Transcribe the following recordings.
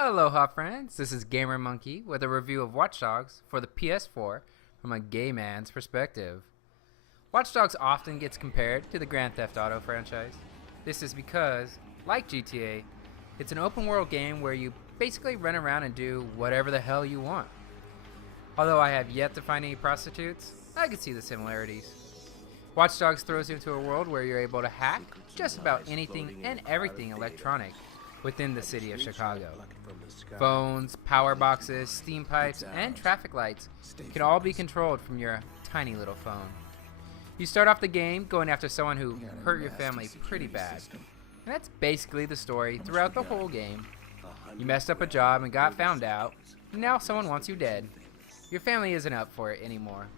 Aloha friends, this is GaymerMonkey with a review of Watch Dogs for the PS4 from a gay man's perspective. Watch Dogs often gets compared to the Grand Theft Auto franchise. This is because, like GTA, it's an open world game where you basically run around and do whatever the hell you want. Although I have yet to find any prostitutes, I can see the similarities. Watch Dogs throws you into a world where you're able to hack just about anything and everything electronic within the city of Chicago. Phones, power boxes, steam pipes, and traffic lights can all be controlled from your tiny little phone. You start off the game going after someone who hurt your family pretty bad. And that's basically the story throughout the whole game. You messed up a job and got found out, and now someone wants you dead. Your family isn't up for it anymore.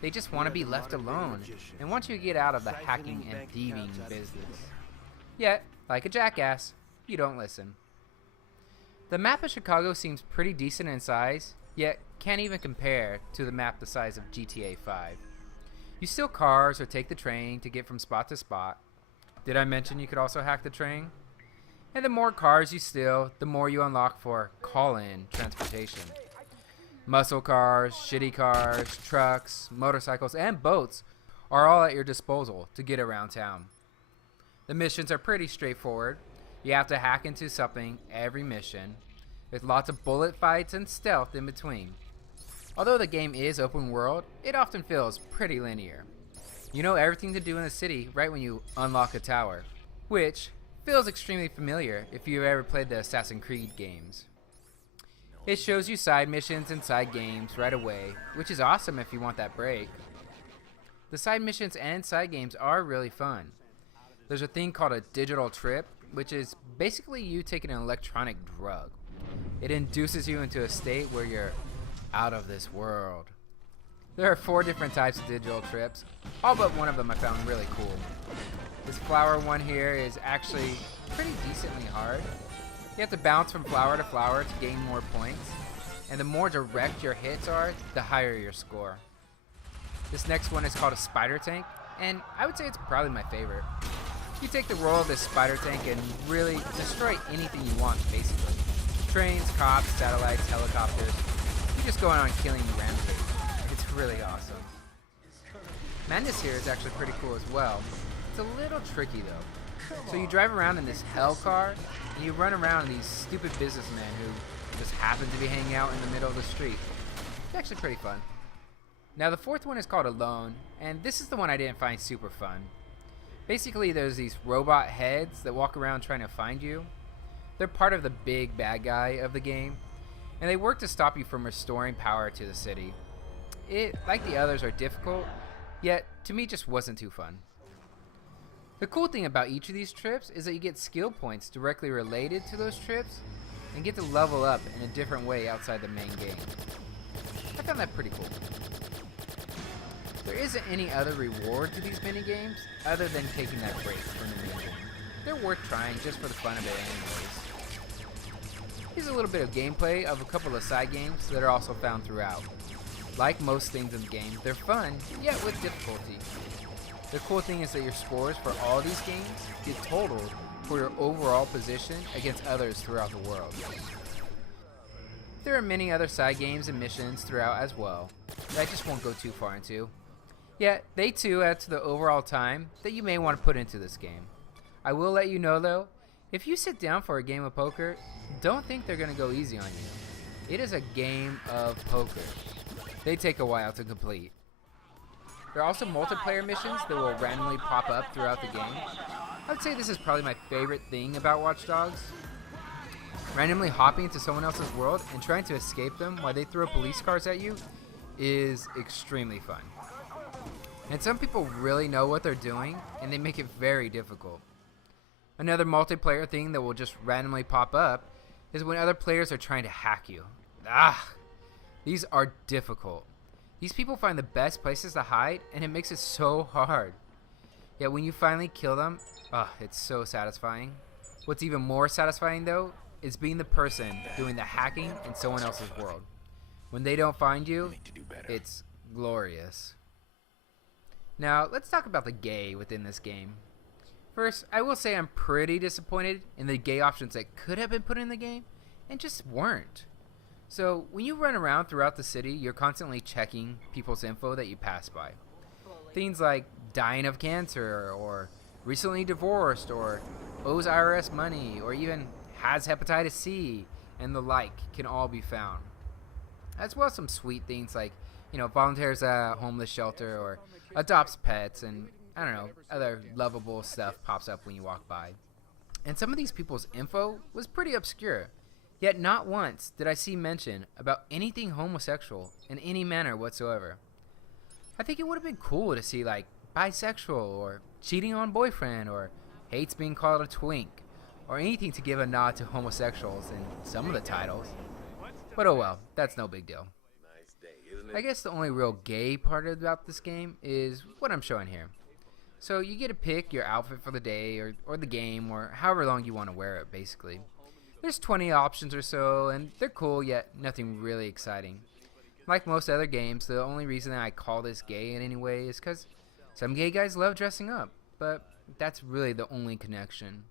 They just want to be left alone and want you to get out of the hacking and thieving business. Yet, like a jackass, you don't listen. The map of Chicago seems pretty decent in size, yet can't even compare to the map the size of GTA 5. You steal cars or take the train to get from spot to spot. Did I mention you could also hack the train? And the more cars you steal, the more you unlock for call-in transportation. Muscle cars, shitty cars, trucks, motorcycles, and boats are all at your disposal to get around town. The missions are pretty straightforward. You have to hack into something every mission, with lots of bullet fights and stealth in between. Although the game is open world, it often feels pretty linear. You know everything to do in the city right when you unlock a tower, which feels extremely familiar if you've ever played the Assassin's Creed games. It shows you side missions and side games right away, which is awesome if you want that break. The side missions and side games are really fun. There's a thing called a digital trip, which is basically you taking an electronic drug. It induces you into a state where you're out of this world. There are 4 different types of digital trips, all but one of them I found really cool. This flower one here is actually pretty decently hard. You have to bounce from flower to flower to gain more points, and the more direct your hits are, the higher your score. This next one is called a spider tank, and I would say it's probably my favorite. You take the role of this spider tank and really destroy anything you want, basically. Trains, cops, satellites, helicopters. You just go on killing rampage. It's really awesome. Madness here is actually pretty cool as well. It's a little tricky though. So you drive around in this hell car, and you run around these stupid businessmen who just happen to be hanging out in the middle of the street. It's actually pretty fun. Now the 4th one is called Alone, and this is the one I didn't find super fun. Basically there's these robot heads that walk around trying to find you. They're part of the big bad guy of the game, and they work to stop you from restoring power to the city. It, like the others, are difficult, yet to me just wasn't too fun. The cool thing about each of these trips is that you get skill points directly related to those trips and get to level up in a different way outside the main game. I found that pretty cool. There isn't any other reward to these minigames other than taking that break from the main game. They're worth trying just for the fun of it anyways. Here's a little bit of gameplay of a couple of side games that are also found throughout. Like most things in the game, they're fun, yet with difficulty. The cool thing is that your scores for all these games get totaled for your overall position against others throughout the world. There are many other side games and missions throughout as well that I just won't go too far into. Yet, they too add to the overall time that you may want to put into this game. I will let you know though, if you sit down for a game of poker, don't think they're going to go easy on you. It is a game of poker. They take a while to complete. There are also multiplayer missions that will randomly pop up throughout the game. I would say this is probably my favorite thing about Watch Dogs. Randomly hopping into someone else's world and trying to escape them while they throw police cars at you is extremely fun. And some people really know what they're doing, and they make it very difficult. Another multiplayer thing that will just randomly pop up is when other players are trying to hack you. These are difficult. These people find the best places to hide, and it makes it so hard. Yet when you finally kill them, it's so satisfying. What's even more satisfying though, is being the person doing the hacking in someone else's world. When they don't find you, it's glorious. Now, let's talk about the gay within this game. First, I will say I'm pretty disappointed in the gay options that could have been put in the game, and just weren't. So when you run around throughout the city, you're constantly checking people's info that you pass by. Things like dying of cancer, or recently divorced, or owes IRS money, or even has hepatitis C, and the like can all be found. As well as some sweet things like, volunteers at a homeless shelter, or adopts pets, and I don't know, other lovable stuff pops up when you walk by. And some of these people's info was pretty obscure, yet not once did I see mention about anything homosexual in any manner whatsoever. I think it would have been cool to see like bisexual, or cheating on boyfriend, or hates being called a twink, or anything to give a nod to homosexuals in some of the titles. But oh well, that's no big deal. I guess the only real gay part about this game is what I'm showing here. So you get to pick your outfit for the day, or the game, or however long you want to wear it basically. There's 20 options or so, and they're cool, yet nothing really exciting. Like most other games, the only reason that I call this gay in any way is because some gay guys love dressing up, but that's really the only connection.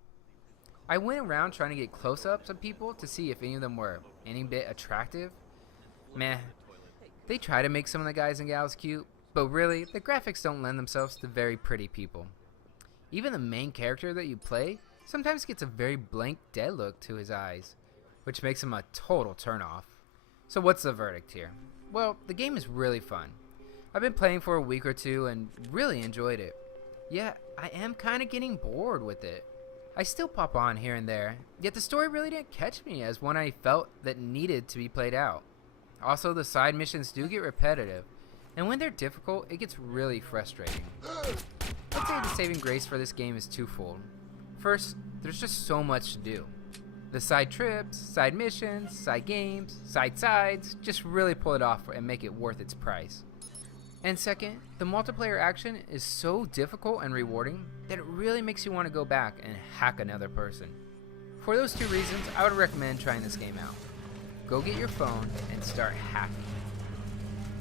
I went around trying to get close-ups of people to see if any of them were any bit attractive. Meh. They try to make some of the guys and gals cute, but really, the graphics don't lend themselves to very pretty people. Even the main character that you play sometimes gets a very blank, dead look to his eyes, which makes him a total turnoff. So what's the verdict here? Well, the game is really fun. I've been playing for a week or two and really enjoyed it. Yet, I am kind of getting bored with it. I still pop on here and there, yet the story really didn't catch me as one I felt that needed to be played out. Also, the side missions do get repetitive, and when they're difficult, it gets really frustrating. I'd say the saving grace for this game is twofold. First, there's just so much to do. The side trips, side missions, side games, sides just really pull it off and make it worth its price. And second, the multiplayer action is so difficult and rewarding that it really makes you want to go back and hack another person. For those two reasons, I would recommend trying this game out. Go get your phone and start hacking.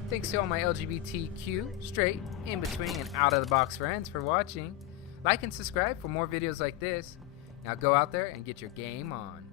Thanks to all my LGBTQ, straight, in between, and out of the box friends for watching. Like and subscribe for more videos like this. Now go out there and get your game on.